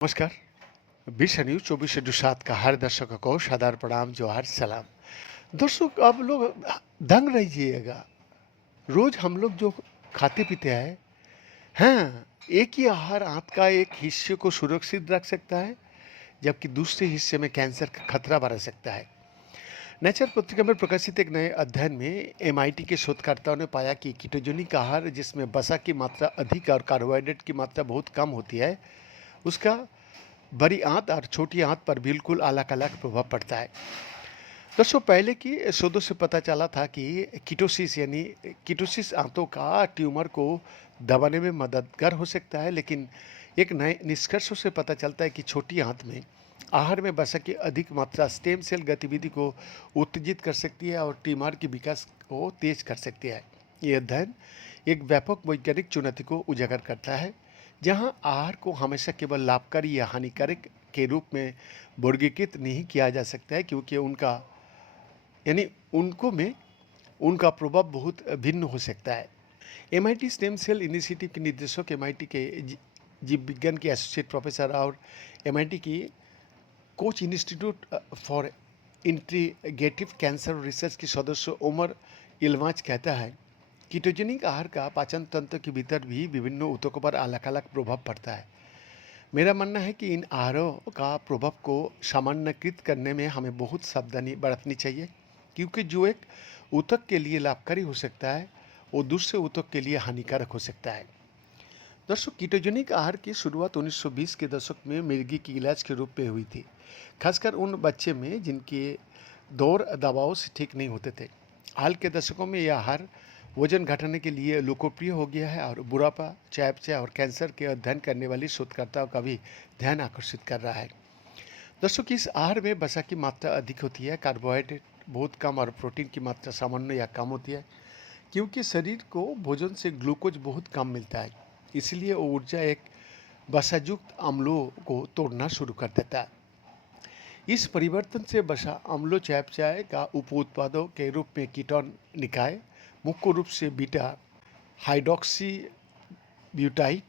नमस्कार। 20 न्यूज़ 24/7 का हर दर्शकों को सादर प्रणाम, जोहार, सलाम। दर्शक, आप लोग दंग रहिएगा। रोज हम लोग जो खाते पीते हैं, हाँ, एक ही आहार आंत का एक हिस्से को सुरक्षित रख सकता है, जबकि दूसरे हिस्से में कैंसर का खतरा बढ़ा सकता है। नेचर पत्रिका में प्रकाशित एक नए अध्ययन में एमआईटी के शोधकर्ताओं ने पाया कि कीटोजेनिक आहार, जिसमें वसा की मात्रा अधिक और कार्बोहाइड्रेट की मात्रा बहुत कम होती है, उसका बड़ी आंत और छोटी आंत पर बिल्कुल अलग अलग प्रभाव पड़ता है। दोस्तों, पहले की शोधों से पता चला था कि कीटोसिस आंतों का ट्यूमर को दबाने में मददगार हो सकता है, लेकिन एक नए निष्कर्षों से पता चलता है कि छोटी आंत में आहार में वसा की अधिक मात्रा स्टेम सेल गतिविधि को उत्तेजित कर सकती है और ट्यूमर के विकास को तेज कर सकती है। ये अध्ययन एक व्यापक वैज्ञानिक चुनौती को उजागर करता है, जहां आहार को हमेशा केवल लाभकारी या हानिकारक के रूप में वर्गीकृत नहीं किया जा सकता है, क्योंकि यानी उनको में उनका प्रभाव बहुत भिन्न हो सकता है। एमआईटी स्टेम सेल इनिशिएटिव के निर्देशक, एमआईटी के जीव विज्ञान के एसोसिएट प्रोफेसर और एमआईटी की coach institute for integrative cancer research के सदस्य उमर इल्वाज कहता है, कीटोजेनिक आहार का पाचन तंत्र के भीतर भी विभिन्न ऊतकों पर अलग अलग प्रभाव पड़ता है। मेरा मानना है कि इन आहारों का प्रभाव को सामान्यकृत करने में हमें बहुत सावधानी बरतनी चाहिए, क्योंकि जो एक ऊतक के लिए लाभकारी हो सकता है, वो दूसरे ऊतक के लिए हानिकारक हो सकता है। दर्शक, कीटोजेनिक आहार की शुरुआत 1920 के दशक में मिर्गी की इलाज के रूप में हुई थी, खासकर उन बच्चे में जिनके दौर दबाव से ठीक नहीं होते थे। हाल के दशकों में यह आहार वजन घटाने के लिए लोकप्रिय हो गया है और बुढ़ापा, चयापचय और कैंसर के अध्ययन करने वाली शोधकर्ताओं का भी ध्यान आकर्षित कर रहा है। दर्शक, इस आहार में वसा की मात्रा अधिक होती है, कार्बोहाइड्रेट बहुत कम और प्रोटीन की मात्रा सामान्य या कम होती है, क्योंकि शरीर को भोजन से ग्लूकोज बहुत कम मिलता है। इसलिए वो ऊर्जा एक वसायुक्त अम्लों को तोड़ना शुरू कर देता है। इस परिवर्तन से वसा अम्लों चयापचय का उप उत्पादों के रूप में कीटोन निकाय, मुख्य रूप से बीटा हाइड्रोक्सी ब्यूटाइड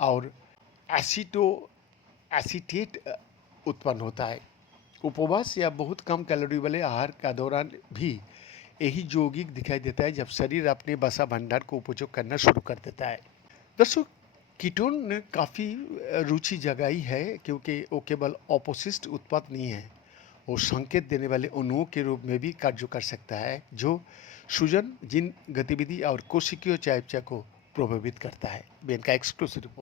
और एसीटो एसीटेट उत्पन्न होता है। उपवास या बहुत कम कैलोरी वाले आहार का दौरान भी यही यौगिक दिखाई देता है, जब शरीर अपने वसा भंडार को उपयोग करना शुरू कर देता है। दोस्तों, कीटोन ने काफ़ी रुचि जगाई है, क्योंकि वो केवल अपशिष्ट उत्पाद नहीं है, वो संकेत देने वाले अणुओं के रूप में भी कार्य कर सकता है, जो सूजन, जीन गतिविधि और कोशिकीय चयापचय को प्रभावित करता है। बेन का एक्सक्लूसिव रिपोर्ट।